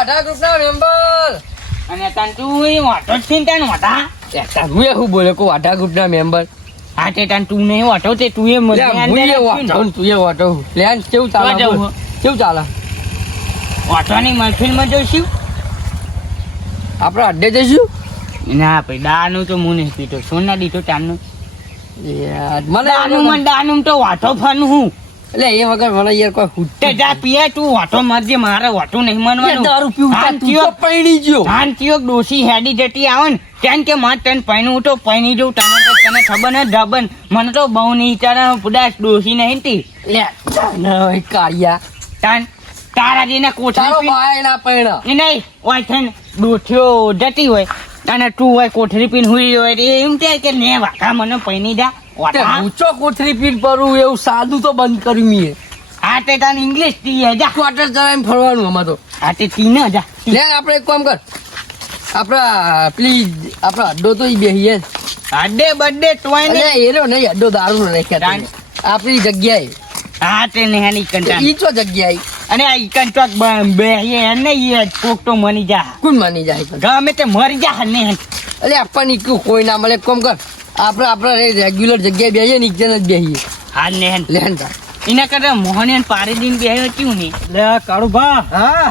વાટા ગ્રુપના મેમ્બર અને તન તું એ વાટો જ છે તન વાટા હું શું બોલે કો વાટા ગ્રુપના મેમ્બર હા તે તન તું નહીં વાટો તે તું એ તું એ વાટો પ્લાન કેવું ચાલે કેવું ચાલે વાટવાની મહેફિલમાં જઈશું આપણે અડ્ડે જઈશું ના ભાઈ દાનું તો હું નહીં પીતો સોના દીધો તાનું મને દાનું તો વાટો ફન હું એટલે એ વગર મને યાર કોઈ તે જા પીએ તું વાટો મારજે મારે વાટો નહીં માનવાનું દારૂ પીવું તું તો પૈણી ગયો ધાન તીયો ડોસી હેડી જતી આવે ને ત્યાં કે માર તને પૈણું તો પૈણી જવું તને તો તને ખબર ને ડબન મને તો બહુ નહીં તારા પુડાસ ડોસી નહીં તી લે કાળિયા તાન તારા જેને કોઠરી બાય ના પૈણા એ નહીં ઓય થઈને ડોઠ્યો જતી હોય અને તું હોય કોઠરી પીને હુઈ હોય એમ થાય કે ને વાટા મને પૈણી જા ઊંચો કોથરી પીર પરું એવું સાદું તો બંધ કર્યું મીએ હા તે તને ઇંગ્લિશ તી જા ક્વાર્ટર ચલાવીને ફરવાનું અમાર તો હા તે તી ના જા લે આપણે એક કામ કર આપણા પ્લીઝ આપણા અડ્ડો તો બેહીએ અડે બડે ટોય ને એરો નહીં અડ્ડો દારૂ નો રાખ્યા આપણી જગ્યાએ હા તે નેહાની કંટા ઈ ચો જગ્યાએ અને આ ઈકન ચોક બે એને ઈ કોક તો મની જા કોણ માની જાય ગમે તે મરી જા ને એટલે આપણને કોઈ ના મળે કોમ કર આપણે રેગ્યુલર જગ્યાએ બેહીએ ને જ બેહીએ હા નેહન લેન એના કરતા મોહન પારી દીન બેહ્યો ક્યું નહીં લે કાળુભા હા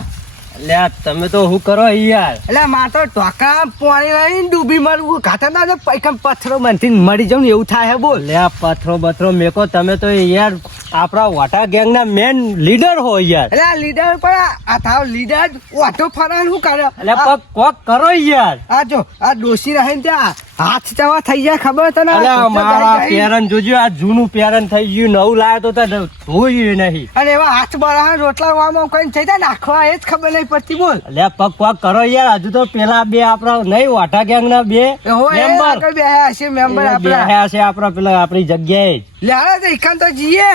લે તમે તો શું કરો યાર એટલે માર તો ટોકા પાણી લઈને ડૂબી મારું ખાતા ના પૈકમ પથ્થરો બનથી મરી જાઉં એવું થાય બોલ લે આ પથરો મેકો તમે તો યાર આપણા વાટા ગેંગ ના મેન લીડર હો યાર એટલે આ લીડર પણ આ થાવ લીડર ઓટો ફરાણ શું કરે એટલે પગ કોક કરો યાર આ જો આ ડોસી રહે ને ત્યાં હાથ ચવા થઈ જાય ખબર તને અલે મારા પેરન જોજો આ જૂનું પેરન થઈ ગયું નવું લાયો તો ધોયું નહીં અને એવા હાથ બળા રોટલા વામાં કઈ થઈ જાય નાખવા એ જ ખબર નહીં પડતી બોલ એટલે પગ કોક કરો યાર હજુ તો પેલા બે આપણા નહીં વાટા ગેંગ ના બે મેમ્બર બે હશે મેમ્બર આપણા છે આપણા પેલા આપણી જગ્યાએ લે તો ઇકાન તો જીએ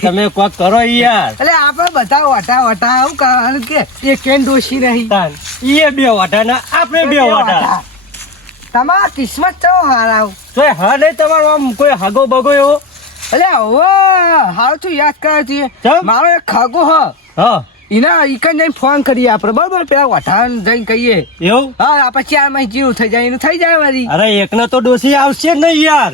તમે કોક કરો યાર એટલે આપડે બધા વટા આવું કરવાનું કે એ કેન ડોસી રહી એ બે વાટા ના આપણે બે વાટા તમારા કિસ્મત ચો હારાવ તો હા નહીં તમારો આમ કોઈ હગો બગો એવો એટલે હવે હાલ તું યાદ કરે છે મારો એક ખાગો હા એના ઈકન જઈને ફોન કરીએ આપડે બરોબર પેલા વઠાણ જઈને કહીએ એવું હા આપણે 4 મહિને જીરું થઈ જાય એનું થઈ જાય વળી અરે એકનો તો ડોસી આવશે ને યાર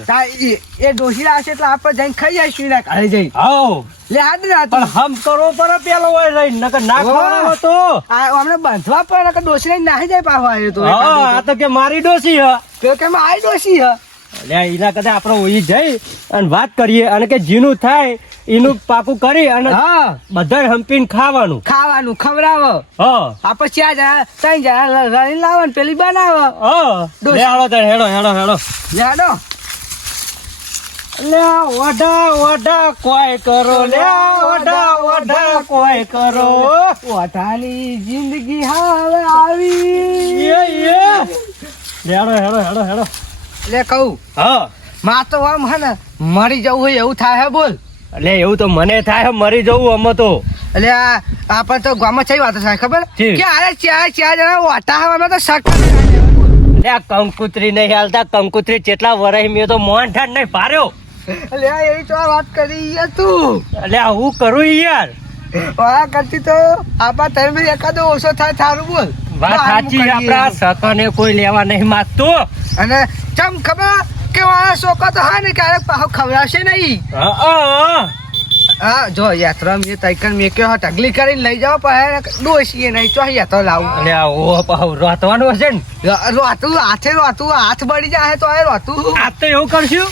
એ ડોસી આવશે એટલે આપણે જઈને ખાઈ આવીશું એના ઘરે જઈ હાઉ લે આજ રાત પણ હમ કરો પર પેલો હોય રહીને નકર ના ખવડાવો તો અમને બંધવા પડે નકર ડોસી લઈને નાહી જાય પાછો આવ્યો તો હા આ તો કે મારી ડોસી હ તો કે મારી ડોસી હ એટલે એના કરતા આપણે ઓઈ જઈ અને વાત કરીએ અને કે જીનું થાય એનું પાકું કરી અને હા બધા હંપીને ખાવાનું ખવડાવો હા આપણે 4 જણા 3 જણા રણી લાવો ને પેલી બનાવો હા લે હાલો તાર હેડો લેડો લે ઓઢા કોઈ કરો લે ઓઢા કોઈ કરો ઓઢાની જિંદગી હવે આવી હેડો લે કહું હા માં તો આમ હે ને મરી જવું હોય એવું થાય હે બોલ એટલે એવું તો મને થાય મરી જવું અમે તો એટલે આપણે તો ગામમાં ચઈ વાત થાય ખબર જી. કે અરે 4 જણા ઓઢા હવામાં તો શક લે કંકુતરી નહીં હાલતા કંકુતરી કેટલા વરસ મેં તો મોહન ઠાણ નહીં પાર્યો એટલે એવી તો વાત કરી યાર તું એટલે હું કરું યાર આ કરતી તો આપણા તમે એકાદો ઓછો થાય થારું બોલ વાત સાચી આપડા સકને કોઈ લેવા નહીં માંગતું અને ચમ ખબર કે મારા છોકરા તો હા ને ક્યારેક પાછો ખવડાવશે નહીં હા જો યાત્રા મેં તૈકન મેં કે ઢગલી કરીને લઈ જાવ પણ ડોસીએ નહીં તો યાત્રા લાવું એટલે ઓ પાહુ રોતવાનું હશે ને રોતું હાથ બળી જાય તો રોતું આ તો એવું કરશું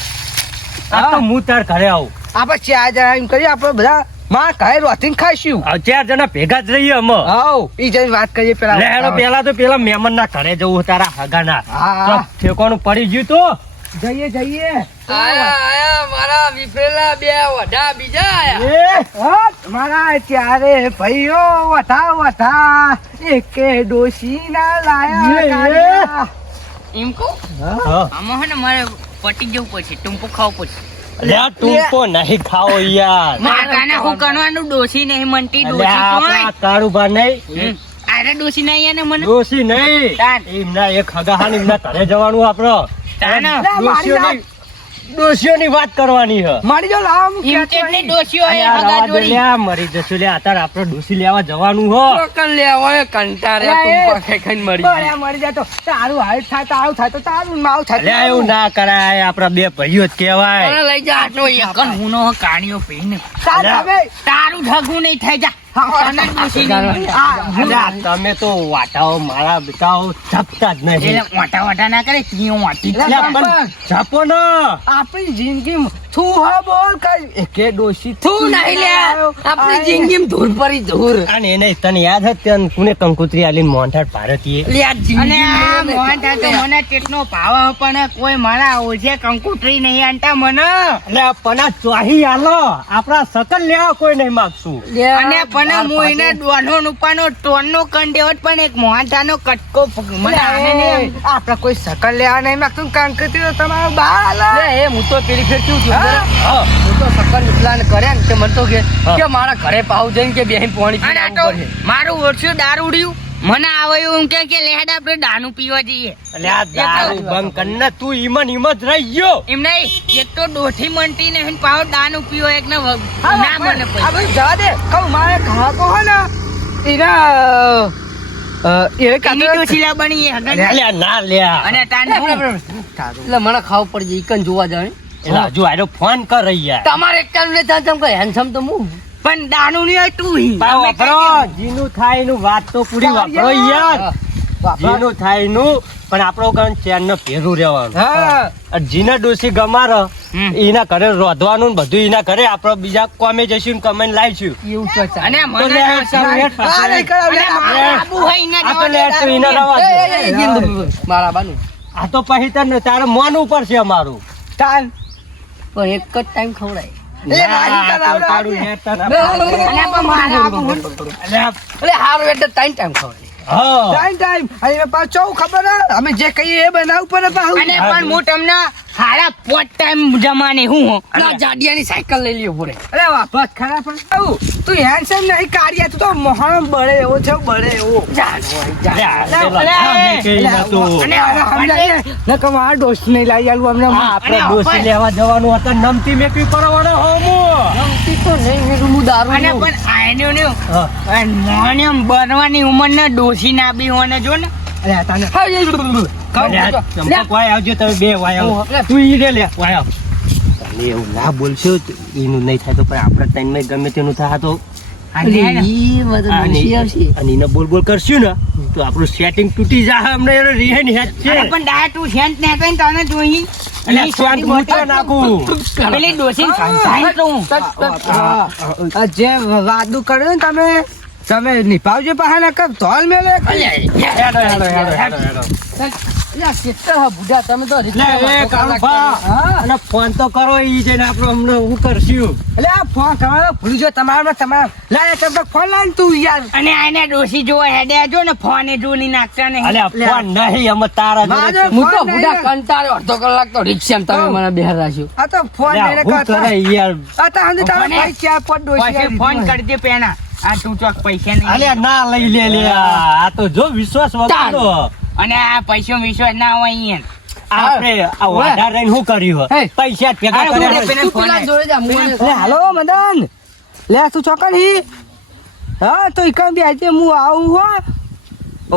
આ તો હું તાર ઘરે આવું આપણે 4 જણા એમ કરીએ આપણે બધા માં ઘરે રોતીને ખાઈશું 4 જણા ભેગા જ રહીએ અમે હાઉ ઈ જઈને વાત કરીએ પેલા તો પેલા મહેમાન ના ઘરે જવું તારા હગાના હા ઠેકોનું પડી ગયું તો જઈએ આયા મારા વિફરેલા બે વઢા બીજા આયા મારા ત્યારે ભાઈઓ વઠા એકે ડોસી ના લાયા એમ કહું આમાં હે ને મારે પટી જવું પડશે ટૂંપો ખાવું પડશે લે ટૂંપો નહીં ખાઓ યાર માતાને હું કરવાનું ડોસી નહીં મનતી ડોસી આપણા કારુબા નહીં અરે ડોસી નહીં ને મને ડોસી નહીં એમના એક હગાહાન એમના ઘરે જવાનું આપડે ડોશીઓની વાત કરવાની છે. મારી જો લાવ હું એમ કહેતો કેટલી નહીં. ડોશીઓ હે અલ્યા, હગા રવા દે જોડી. લ્યા, મરી જશું લ્યા. અત્યારે આપણે ડોશી લેવા જવાનું હો. બળ્યા મરી જાય તો તારું હાલ થાય તો આવું થાય તો તારું માવું થાય તો અલ્યા, એવું ના કરાય. આપણા બે ભાઈઓ જ કહેવાય. આટલો એકન હુનો કાણીઓ પીને તાર હવે તારું ઢગું નહીં થાય જા તને ડોશી નહીં મળે. અલ્યા, તમે તો વાટાઓ મારા બેટાઓ જપતા જ નહીં. એટલે મોટા મોટા ના કરે તીઓ મોટી જ છે. અલ્યા, પણ જપો ને. આપણી જિંદગી તું હા બોલ કઈ એકે ડોશી તું નહીં લ્યા આપણી જિંદગીમાં ધૂળ પડી ધૂળ અને એને તને યાદ હતી ને કોને કંકોત્રી આલીને મોહનથાળ ભારતીએ લ્યા અને જિંદગી આ મોહનથાળ તો મને કેટલો ભાવ હે, પણ કોઈ મારા ઓછે કંકુતરી નહીં આંટા મને. એટલે પના ચોહી આલો આપણા સકલ લેવા કોઈ નહીં માગશું. અને પણ હું એને દોનો નુપાનો ટોનનો કંડ્યો હોત, પણ એક મોહનથાળનો કટકો મને આને નહીં. આપડે કોઈ સકલ લેવા નહીં માંગતું કંકતી તો તમારો બાલ એ હું તો પેલી ફેર કેવું થયું ખબર? હા. હું તો સકન પ્લાન કર્યા ને તે મને તો કે મારા ઘરે પાવ જઈને કે બેહીન પાણી અને પીને આ તો આવવું પડે. મારું ઓછું દારૂ ઉડ્યું મને આવે એવું કે લેડ આપણે દારૂ પીવા જઈએ. એટલે આ દારૂ બંધ કરીને તું ઈમન ઈમ જ રહી ગયો. એમ નહીં, એક તો દોઠી મનતી નહીં પાવ દારૂ પીવો એક ને ના મને આ બધું જવા દે કહું મારે ખાકો હો ને એના એ એની ડોશીલા બની એ હગન. એટલે ના લ્યા. અને તાને હું એટલે મને ખાવું પડે છે ઈકન જોવા જાય એટલે હજુ આનો ફોન કર રહી યાર. તમારે એક ચાલુ નહીં થાય કે હેન્ડસમ તો હું પણ દારૂ નહીં હોય તું હી. પાવ વાપરો જીનું થાય એનું વાત તો પૂરી વાપરો યાર. જીનું થાય એનું પણ આપણો કામ ચેન ને ભેરું રહેવાનું. હા અને જીના ડોસી ગમાર એના ઘરે રોધવાનું ને બધું એના ઘરે આપણે બીજા કોમે જઈશું ને કમાઈને લાવીશું. એવું તો ચાલે. અને તો મને લે આ ચાલ હેઠ આ પાછળ. નહીં કરાવ લે અને મારે આબુ હોય ને આ તો લે તું એને રવા દે. મારા બાનું આ તો પછી તને તારે મોનવું પડશે અમારું. તાન પણ એક જ ટાઈમ ખવડાય લે મારી ના, કરાવડા તારું હેઠ તારે. અને પણ મારે આબુ હોય. અલ્યા, એટલે હારું એટલે ટાઈમ ખવડાય હા. ટાઈમ અને પાછો ખબર હે અમે જે કહીએ એ બનાવવું પડે પાછું. અને પણ હું તમને હારા પોટ ટાઈમ જમાને હું હો. ના જાડિયાની સાયકલ લઈ લેવું પડે અરે વાપસ ખરા પણ આવું તું હેન્ડસમ નહીં કાઢ્યા તું તો મોહણ બળે એવો છે બળે એવો અલ્યા, પેલા અલ્યા, સામે કહીને તું. અને ન કમાર દોસ્ત નહીં લાવી આલું અમને આપણે અને ડોસી લેવા જવાનું હતા નમતી મેકવી પરવાડે હો મુ. ગમતી તો નહીં મેં હું દારૂ અને નહીં. પણ આયનું ને હા. મોને બનવાની ઉંમર ને ડોસી ના બી હોને જો ને. અરે તાને અલ્યા, ચંપક વાય આવજો તમે બે વાય આવો. તું ઈ રે લે વાય આવ. તમે એવું ના બોલશો તો એનું નહીં થાય તો પણ આપણે ટાઈમમાં ગમે તેનું થાય તો અરે ઈ બધું ડોશી આવશે. અને એને બોલ બોલ કરશું ને તો આપણું સેટિંગ તૂટી જાય. અમને એને રિહેન હેત છે. અને પણ ડાય તું સેન્ટ ને કઈ તને જોઈ અલ્યા, શ્વાન મૂતરા નાખું. પેલી ડોસી સંતાઈ તો હું. આ જે વાદું કર્યું ને તમે નિભાવજો પાહા કર ધોલ મેલે હેડો, હેડો, હેડો, હેડો. અલ્યા, કેટલા હા બુઢા તમે તો લે, એ કાળુભા. અને ફોન તો કરો ઈ જઈને આપણે હમણાં હું કરશું. એટલે આ ફોન કરવાનો ભૂલી જો તમારા લાય તમને ફોન લાય તું યાર અને આને ડોસી જોવા હેડે જો ને ફોને જોની નાખતા નહીં. અલ્યા, ફોન નહીં અમે તારા જોડે મારે હું તો ફોન બુઢા નહીં. કંટાળ્યો અડધો કલાક તો રિક્ષામાં તમે મને બેહાર રાખ્યો આ તો ફોન અલ્યા, લઈને હું કરતા કરે યાર. આ તો હંધી તારા મને- ભાઈ ચાર પાંચ ડોશી પછી આવી ફોન દીધો. કરજે પેના આ તું ચોક પૈસા નહીં. અલ્યા, ના લઈ લે લે. આ તો જો વિશ્વાસ વગરનો. અને આ પૈસો વિશ્વાસ ના હોય અહીંયા. આપણે આ વાઢા રહીને શું કર્યું હે? હે. પૈસા જ ભેગા અરે, કર્યા ઉડે હોય. તું પેલા જોડે જા હું એને- લે હાલો મદન લે તું ચોકન હી હા તો ઈકમ બી આજે હું આવું હો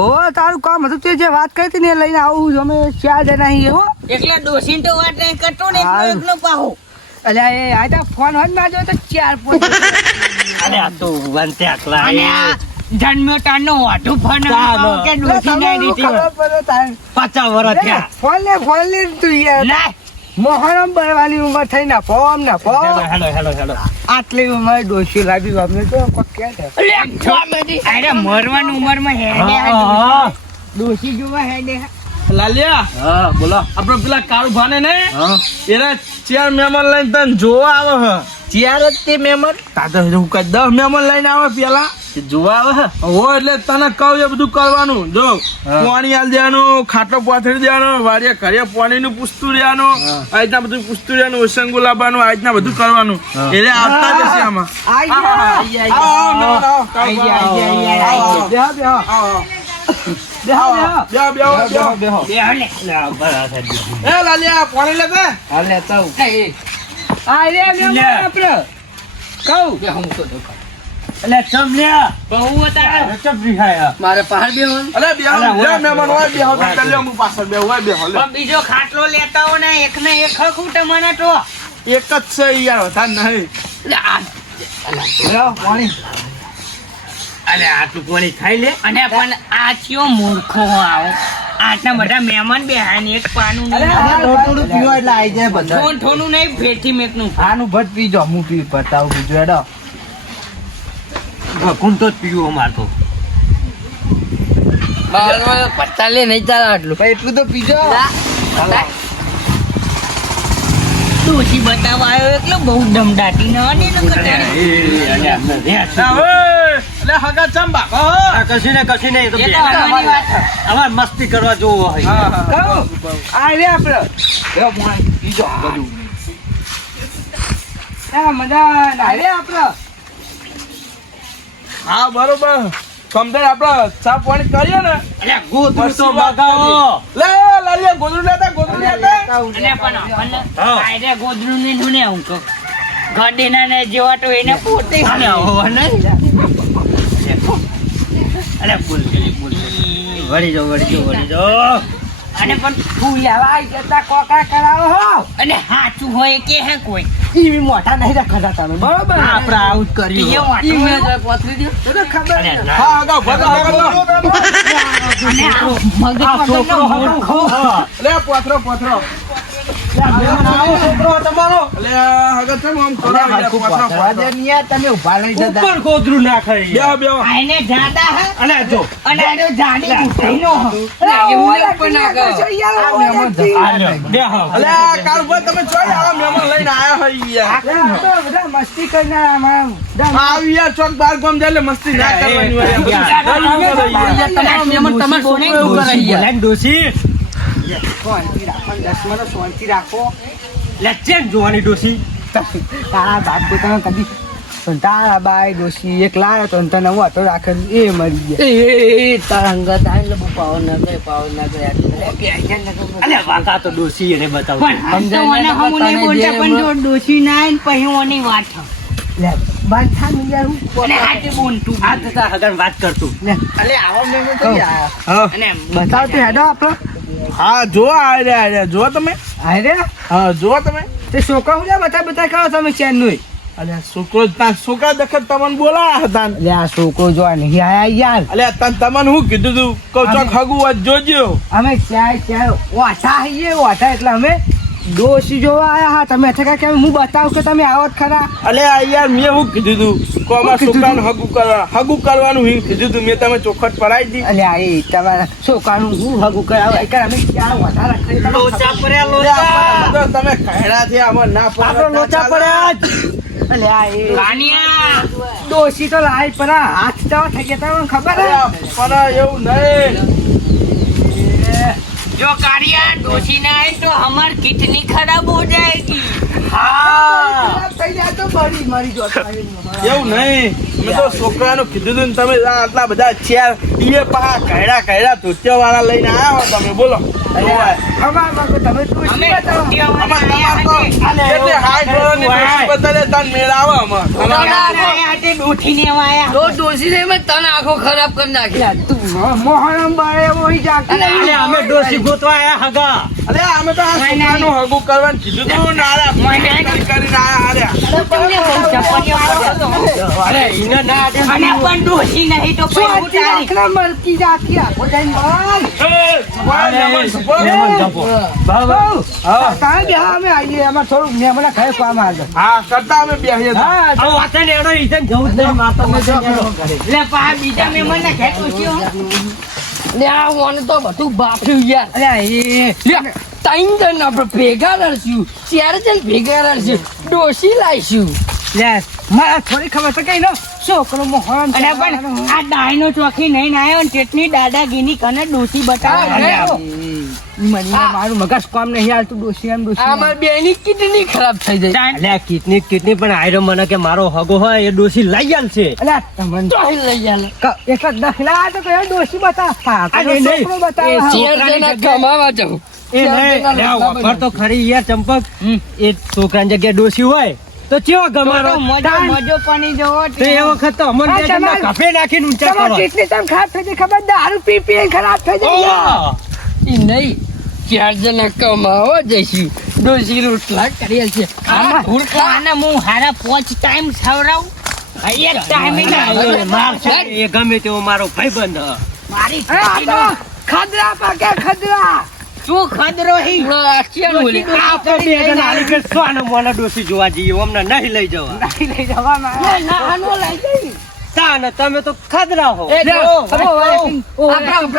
ઓ તારું કામ હતું તે જે વાત કરી હતી ને એ લઈને આવું છું. અમે 4 જણા છીએ હો એકલા ડોસીને તો વાત નહીં કરતો ને હા. એકલો પાહો. અલ્યા એ આ તો ફોન હોય ને માજો તો 4 અલ્યા, તું વંત્યાકલા. અને આ જન્મ્યો તારનો વાઢું ફોન ચાલો. કે ડોસી નહીં દીધી. 50 વર્ષ થયા. ફોન લે તું યાર ના મોહરમ બળવાની ઉંમર થઈ ના ફોમ ના ફોમ હેડો, હેડો, હેડો. આટલી ઉંમર ડોશી લાવી અમને તો કોક કે છે અરે મરવાની ઉંમરમાં હેડે હા. ડોસી જોવા હેડે. લાલિયા હા, બોલો. આપડે પેલા કાળુ ભાને ને હા. એના 4 મહેમાન લઈને તને જોવા આવે હ ચાર જ તે મહેમાન તાતો હું કઈ 10 મહેમાન લઈને આવે પેલા તે જોવા આવે હે? હો એટલે તને કહું એ બધું કરવાનું જો પાણી આલ દેવાનું ખાટો પાથરી દેવાનો વાડીએ ઘરે પાણી નું પૂછતું રહેવાનું આ રીતના બધું પૂછતું રહેવાનું ઓસંગુ લાવવાનું આ રીતના બધું કરવાનું એટલે આવતા જશે આમાં આઈ ગયા આવો, આવો, આવો, આવો, આઈ ગયા, આઈ ગયા, આઈ ગયા, આઈ ગયા. બેહો બેહો બેહો. એ લાલિયા પાણી લેતા હા લેતા આવું. આ રે મહેમાન આપણે કહું બે હું તો દઉં. એટલે ચમ લ્યા બહુ હતા ચમ રીહાય મારે પહાડ બે હોય અરે બેહો લે મહેમાન હોય બેહો તો ચાલ્યો હું પાછળ બેહો હોય બેહો લે પણ બીજો ખાટલો લેતા હો ને એક ને એક હકું તમને તો એક જ છે યાર વધારે નહીં એટલે આ લ્યો પાણી. અલે આટલું પાણી ખાઈ લે અને પણ આ ચિયો મૂર્ખો આવો આટલા બધા મહેમાન બેહાય ને એક પાનું અરે નહીં આ થોડું પીવો એટલે આઈ જાય બધા. થોડું થોડું નહીં ફેટી મેકનું આનું ભટ પીજો હું પી બતાવું બીજું હેડો. કોણ તો જ પીવું અમાર તો બાળમાં પત્તા લે નહીં ચાલે આટલું ભાઈ એટલું તો પીજો. ડોશી બતાવવા આવ્યો એટલે બહુ દમદાટી ન અને એનો કરતા એટલે હગા ચમ બાપા હો. કશી ને એ તો એ તો અમારી વાત છે. અમાર મસ્તી કરવા જોવો હોય હા, હા. કહું આ રે આપણે લ્યો પાણી પીજો બધું. આ મજા ના રે આપણે. હા બરોબર સમજાય આપડે ચા પાણી કરીએ ને અલ્યા ગોતરું તો પછી વાત મગાવો લે લાલિયા ગોદડું લેતા અને પણ આપણને હા. આયરે ગોદડું ને નું ને હું કહું ગડીના ને જેવા તો એને પોતે જ ને. અરે બોલ વળી જાઓ અને પણ ફૂલ લેવા આઈ જતા કોકા કરાવો હો. અને સાચું હોય કે હે કોઈ ઈ મોટા નહીં રાખતા તમે બરોબર. આપણે આઉટ બીજો કર્યું વાંધો ઈ મેં હોય. જરા પોતરી દ્યો. તો તો ખબર નહીં. હા હગા ભગા અને આ મગજ લે પોથરો લે હગા ચમ આમ કરો યાર, પોથરો જવા દે ને યાર, તમે ઊભા નહીં જતા. ઉપર ગોદરું નાખે બેહો બેહો આઈને જાડા હે અલ્યા જો અને આનો જાડી ગુઠાઈનો હે. એવું નહીં પણ ના કરો. આ મહેમાન જતા નહીં. બેહો અલે કાલ ભાઈ તમે જોઈ આવા મહેમાન લઈને આયા હોય યાર આ તો બધા મસ્તી કરીને અમારા આવી યાર ચોક બાર ગામ જાય એટલે મસ્તી ના કરવાની હોય યાર. તમારા મહેમાન તમારે છોકરો એવું કરે યાર. બોલાય ડોસી શાંતિ રાખો ને 10 મિનિટ શાંતિ રાખો. લેચેક જોવાની ડોસી તારા બાપ પોતાનો કદી પણ તારા બાઈ ડોશી એક લાયો તો ને તને હું હતો રાખે ને એ મરી ગયા. એ તારા અંગત આવીને બહુ પાવર ના કરે અલ્યા વાતા તો ડોસી એને બતાવો પણ હમતો મને હમું નહીં બોલતા પણ જો ડોશી ના આઈને પછી ઓની વાત છે. લે બાદ થા ને યાર હું અને હાથે બોલતું આ થતા હગન વાત કરતું અલે આવો મેં તો આયા હા અને બતાવ તો હેડો આપણો હા જો આયા જો તમે આય રે હા જો તમે તે છોકરા હું બતા કરો તમે ચેન નું. અલ્યા છોકરા દખત તમને બોલાયા હતા લે આ છોકરો જો નહીં આયા યાર. અલ્યા તમને હું કીધું તું કહું ચોક હગું વાત જોજો અમે ચાર ઓઠા હઈએ ઓઠા એટલે અમે ડોશી જોવા આયા હા તમે અથા કે હું બતાવું કે તમે આવો જ ખરા. અલ્યા યાર મેં હું કીધું તું કે અમારા છોકરાનું હગું કરવાનું હું કીધું તું મેં તમે ચોખટ પડાવી દી અલે આ એ તમારા છોકરાનું હું હગું કરાવ કે અમે ક્યાં ઓઠા રાખી લોચા પડ્યા અલ્યા, તો તમે કહેડા છે આમાં ના આપણો લોચા પડ્યા જ. અલે આ એ કાનિયા ડોશી તો લાઈ પર હાથ જવા થઈ ગયા તમને ખબર હે? પણ એવું નહીં જો કારિયા ડોશી ના આए तो हमार किडनी खराब हो जाएगी. ખરાબ થઈ જાય તો મરી જો એવું નહીં મેં તો છોકરાનું કીધું તું ને તમે આટલા બધા ચેર એ પા કહેડા ધોતિયા વાળા લઈને આવ્યા હો તમે બોલો અમારમાં તો તમે ડોશી અમે બતાવો. અમાર તમાર તો કેટલી હાઈટ વાળાની ડોશી બતાવે તાન મેળ આવે અમાર. તો ડોસી ને મેં તને આંખો ખરાબ કરી નાખી. લે તું મોહરમ બારે ઓહી જાગતી અલ્યા અમે ડોસી ગોતવા આયા હગા અલે અમે તો આ છોકરાનું હગું કરવાનું કીધું તું ને આયા કરીને આયા હાર્યા. અરે ઈને ના દે અને પણ ડોશી નહીં તો પછી સોચી ઉતારી. રાખના મરકી જાતી આખો જઈને મર. વાહ, મહેમાન છો, બોલો. હા કાંઈ બે અમે આવીએ અમારે થોડુંક મહેમાન ઘરે કામ આવે. હા કરતા અમે બેસીએ છીએ. હા આ વાતે ને એનો ઈજન જવું જ નહીં માતા ને લે પા બીજા મહેમાન ને ઘેર ડોશીઓ. લે આ મને તો બધું બાફ્યું યાર. અલ્યા એ લે ત્રણ જણ આપણે ભેગા રહીશું, 4 જણ ભેગા રહીશું, ડોસી લાવીશું. લે મારા થોડી ખબર તો કઈ નો છોકરો મોહન અને પણ આ ડાયનો ચોખી નહીં આવ્યો ને તેટલી દાદાગીની કને ડોશી બતાવે. મારું મગજ કામ નહીં હાલતું ડોશી એમ ડોશી આમાં બેની કિડની ખરાબ થઈ જાય અલ્યા કિડની પણ આયરો મને કે મારો હગો હોય એ ડોશી લઈ આલ છે અલ્યા તમને ચોહી લઈ જાય એક જ દખલા તો કયો ડોશી બતા અરે નહીં. બતાવે શેર કમાવા જાઉં એ નહીં અલ્યા વખર તો ખરી યાર ચંપક એ છોકરાની જગ્યાએ ડોશી હોય તો કેવો ગમારો મજો પાણી જોવો તો એ વખત તો અમર આ તમારે- કફે નાખીને ઊંચા કરો કેટલી તમ ખરાબ થઈ જાય ખબર દારૂ પી પી ખરાબ થઈ જાય ઓહ! ઈ નહીં 4 જણા કમાવા જઈશું ડોશી રોટલા કરીએ છીએ આમાં ભૂરખા આના હું હારા 5 ટાઈમ ખવડાવું એક ટાઈમે અરે માર છે એ ગમે તેવો મારો ભાઈબંધ હ. મારી આ તો ખદરા પાકે ખદરા શું ખદરો હી આખિયાનું બોલે આપણે બે જણા હાલી કે સોનો મોનો ડોશી જોવા જઈએ અમને નહીં લઈ જવા નહીં લઈ જવામાં નાનો લઈ જઈ તાને તમે તો ખદરા હો આપણે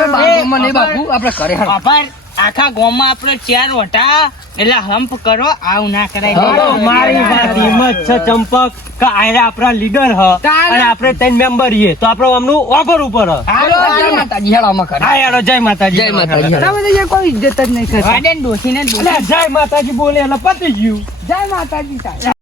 બાજુમાં નહીં બાપુ આપણે ઘરે હાલ. બાપા આખા ગામમાં આપણે 4 વટા એટલે હમ્પ કરો આવું ના કરાય હવે મારી વાત હિંમત છે ચંપક કે આયરા આપણા લીડર હ અને આપણે 3 મેમ્બર છીએ તો આપણે અમનું ઓફર ઉપર હ હાલો, જય માતાજી હેલો આમાં ઘરે. હા યાર જય માતાજી જય માતાજી હેલો. તમે તો કોઈ ઇજ્જત જ નહીં કરતા વાડે ડોસીને અલ્યા, જય માતાજી બોલે એટલે પતી ગયું જય માતાજી સાહેબ